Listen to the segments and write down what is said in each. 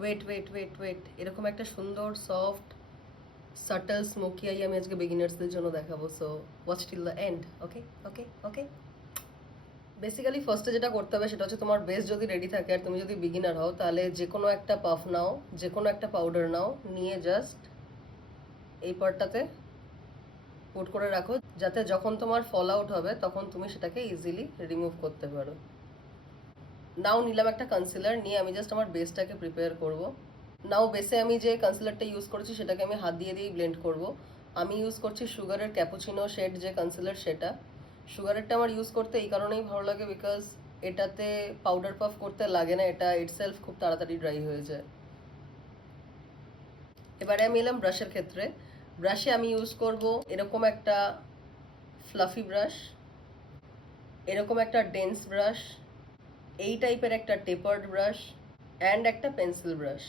Wait wait wait wait, এরকম একটা সুন্দর সফট সাটল স্মোকি আই আমি আজকে বিগিনার্সদের জন্য দেখাবো। So watch till the end. Okay okay okay. Basically ফার্স্টে যেটা করতে হবে সেটা হচ্ছে তোমার বেস যদি রেডি থাকে আর তুমি যদি বিগিনার হও তাহলে যে কোনো একটা পাফ নাও, যে কোনো একটা পাউডার নাও, নিয়ে জাস্ট এই পার্টটাতে পুট করে রাখো, যাতে যখন তোমার ফল আউট হবে তখন তুমি সেটাকে ইজিলি রিমুভ করতে পারো। নাও নিলাম একটা কনসিলার, নিয়ে আমি জাস্ট আমার বেসটাকে প্রিপেয়ার করব। নাও বেসে আমি যে কনসিলারটা ইউজ করেছি সেটাকে আমি হাত দিয়েই ব্লেন্ড করব। আমি ইউজ করছি সুগারের ক্যাপুচিনো শেড যে কনসিলার, সেটা। সুগারেরটা আমার ইউজ করতে এই কারণেই ভালো লাগে বিকজ এটাতে পাউডার পাফ করতে লাগে না, এটা ইটসেলফ খুব তাড়াতাড়ি ড্রাই হয়ে যায়। এবারে আমি এলাম ব্রাশের ক্ষেত্রে। ব্রাশে আমি ইউজ করব এরকম একটা ফ্লাফি ব্রাশ, এরকম একটা ডেন্স ব্রাশ, এই টাইপের একটা টেপার্ড ব্রাশ, অ্যান্ড একটা pencil brush.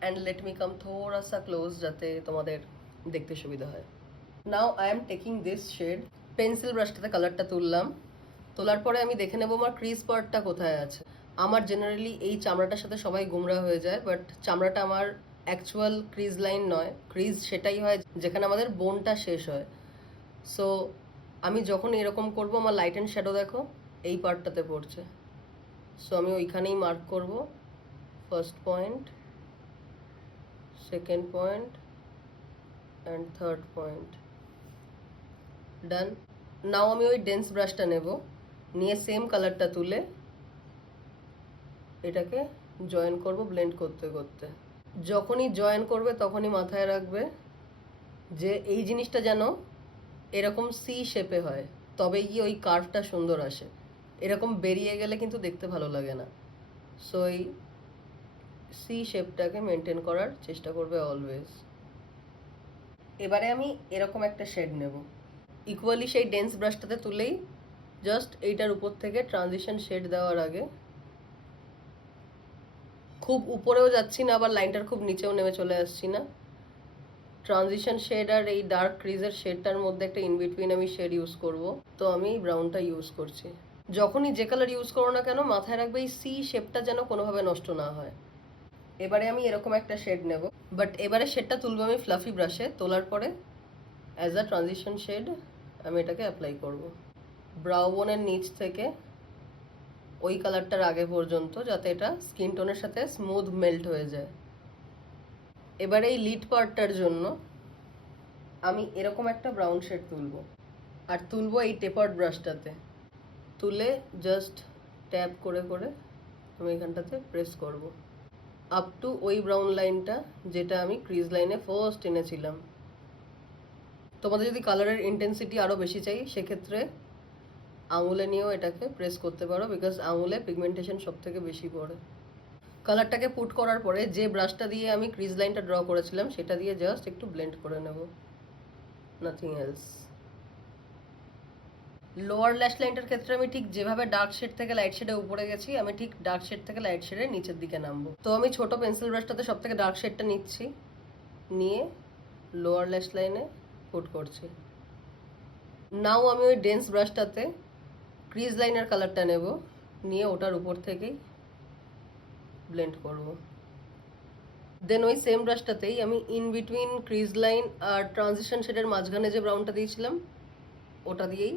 And let me come থোড়া সা ক্লোজ যাতে তোমাদের দেখতে সুবিধা হয়। Now I am taking this shade. Pencil ব্রাশটাতে কালারটা তুললাম, তোলার পরে আমি দেখে নেবো আমার ক্রিজ পার্টটা কোথায় আছে। আমার জেনারেলি এই চামড়াটার সাথে সবাই গুমরা হয়ে যায়, বাট চামড়াটা আমার অ্যাকচুয়াল ক্রিজ লাইন নয়, ক্রিজ সেটাই হয় যেখানে আমাদের বোনটা শেষ হয়। সো আমি যখন এরকম করব আমার লাইট অ্যান্ড শ্যাডো দেখো এই পার্টটাতে পড়ছে। সো আমি ওইখানেই মার্ক করব, first point, second point and third point. Done. Now আমি ওই ডেন্স ব্রাশটা নেব, নিয়ে সেম কালারটা তুলে এটাকে জয়েন করব ব্লেন্ড করতে করতে। যখনই জয়েন করবে তখনই মাথায় রাখবে যে এই জিনিসটা যেন এরকম সি শেপে হয়, তবে গিয়ে ওই কার্ভটা সুন্দর আসে। এরকম বেরিয়ে গেলে কিন্তু দেখতে ভালো লাগে না। সো এই সি শেপটাকে মেনটেন করার চেষ্টা করবে অলওয়েজ। এবারে আমি এরকম একটা শেড নেব, ইকুয়ালি সেই ডেন্স ব্রাশটাতে তুলেই জাস্ট এইটার উপর থেকে ট্রানজিশন শেড দেওয়ার আগে খুব উপরেও যাচ্ছি না, আবার লাইনটার খুব নিচেও নেমে চলে আসছি না। ট্রানজিশন শেড আর এই ডার্ক ক্রিজের শেডটার মধ্যে একটা ইনবিটুইন আমি শেড ইউজ করব। তো আমি ব্রাউনটা ইউজ করছি। যখনই যে কালার ইউজ করো না কেন মাথায় রাখবে এই সি শেপটা যেন কোনোভাবে নষ্ট না হয়। এবারে আমি এরকম একটা শেড নেব, বাট এবারে শেডটা তুলবো আমি ফ্লাফি ব্রাশে। তোলার পরে অ্যাজ আ ট্রানজিশন শেড আমি এটাকে অ্যাপ্লাই করব ব্রাউ বোনের নিচ থেকে ওই কালারটার আগে পর্যন্ত, যাতে এটা স্কিন টোনের সাথে স্মুথ মেল্ট হয়ে যায়। এবারে এই লিড পার্টটার জন্য আমি এরকম একটা ব্রাউন শেড তুলবো, আর তুলবো এই টেপার্ড ব্রাশটাতে। তুলে জাস্ট ট্যাপ করে করে আমি এখানটাতে প্রেস করব আপ টু ওই ব্রাউন লাইনটা যেটা আমি ক্রিজ লাইনে ফার্স্ট এনেছিলাম। তোমাদের যদি কালারের ইন্টেন্সিটি আরও বেশি চাই সেক্ষেত্রে আঙুলে নিয়েও এটাকে প্রেস করতে পারো, বিকজ আঙুলে পিগমেন্টেশন সব থেকে বেশি পড়ে। কালারটাকে পুট করার পরে যে ব্রাশটা দিয়ে আমি ক্রিজ লাইনটা ড্র করেছিলাম সেটা দিয়ে জাস্ট একটু ব্লেন্ড করে নেব, নাথিং এলস। লোয়ার ল্যাশ লাইনটার ক্ষেত্রে আমি ঠিক যেভাবে ডার্ক শেড থেকে লাইট শেডে উপরে গেছি, আমি ঠিক ডার্ক শেড থেকে লাইট শেডের নিচের দিকে নামবো। তো আমি ছোট পেন্সিল ব্রাশটাতে সব থেকে ডার্ক শেডটা নিচ্ছি, নিয়ে লোয়ার ল্যাশ লাইনে পুট করছি। নাও আমি ওই ডেন্স ব্রাশটাতে ক্রিজ লাইনের কালারটা নেব, নিয়ে ওটার উপর থেকেই ব্লেন্ড করব। দেন ওই সেম ব্রাশটাতেই আমি ইন বিটুইন ক্রিজ লাইন আর ট্রানজিশন শেডের মাঝখানে যে ব্রাউনটা দিয়েছিলাম ওটা দিয়েই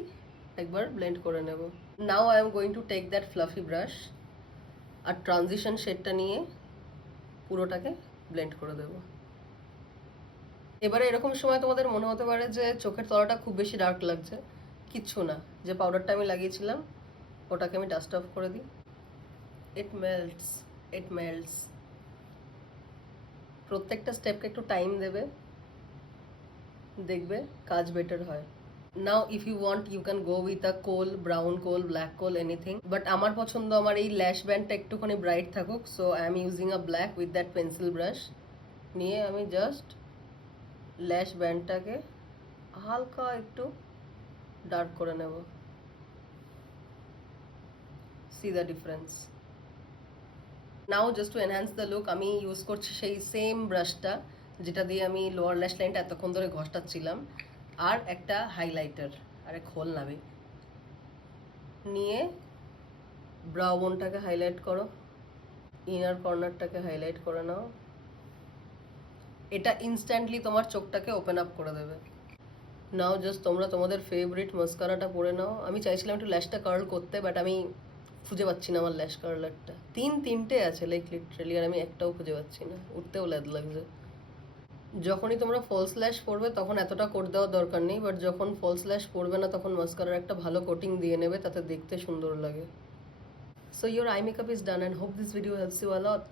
একবার ব্লেন্ড করে নেব। Now I am going to take that fluffy brush আর ট্রানজিশন শেডটা নিয়ে পুরোটাকে ব্লেন্ড করে দেব। এবারে এরকম সময় তোমাদের মনে হতে পারে যে চোখের তলাটা খুব বেশি ডার্ক লাগছে। কিচ্ছু না, যে পাউডারটা আমি লাগিয়েছিলাম ওটাকে আমি ডাস্ট অফ করে দিই। It melts, it melts. প্রত্যেকটা স্টেপকে একটু টাইম দেবে, দেখবে কাজ বেটার হয়। Now if you want you can go with a kohl, brown kohl, black kohl, anything, but আমার পছন্দ আমার এই ল্যাশ ব্যান্ডটা একটুখানি ব্রাইট থাকুক। So I am using a black with that pencil brush. নিয়ে আমি জাস্ট ল্যাশ ব্যান্ডটাকে হালকা একটু ডার্ক করে নেব। C the difference. Now just to enhance the look আমি ইউজ করছি সেই সেম ব্রাশটা যেটা দিয়ে আমি লোয়ার ল্যাশ লাইনটা এতক্ষণ ধরে ঘষটাচ্ছিলাম, আর একটা হাইলাইটার আর এক হোল নাবে। নিয়ে ব্রাউ বোনটাকে হাইলাইট করো, ইনার কর্নারটাকে হাইলাইট করে নাও। এটা ইনস্ট্যান্টলি তোমার চোখটাকে ওপেন আপ করে দেবে। নাও জাস্ট তোমরা তোমাদের ফেভারিট মাস্কারাটা পরে নাও। আমি চাইছিলাম একটু ল্যাশটা কার্ল করতে, বাট আমি খুঁজে পাচ্ছি না আমার ল্যাশ কার্লারটা। তিনটে আছে লাইক লিটারালি, আর আমি একটাও খুঁজে পাচ্ছি না। উঠতেও ল্যাদ লাগছে। যখনই তোমরা ফলস ল্যাশ পরবে তখন এতটা কোট দেওয়ার দরকার নেই, বাট যখন ফলস ল্যাশ পরবে না তখন মাস্কারার একটা ভালো কোটিং দিয়ে নেবে, তাতে দেখতে সুন্দর লাগে। So your eye makeup is done and hope this video helps you a lot.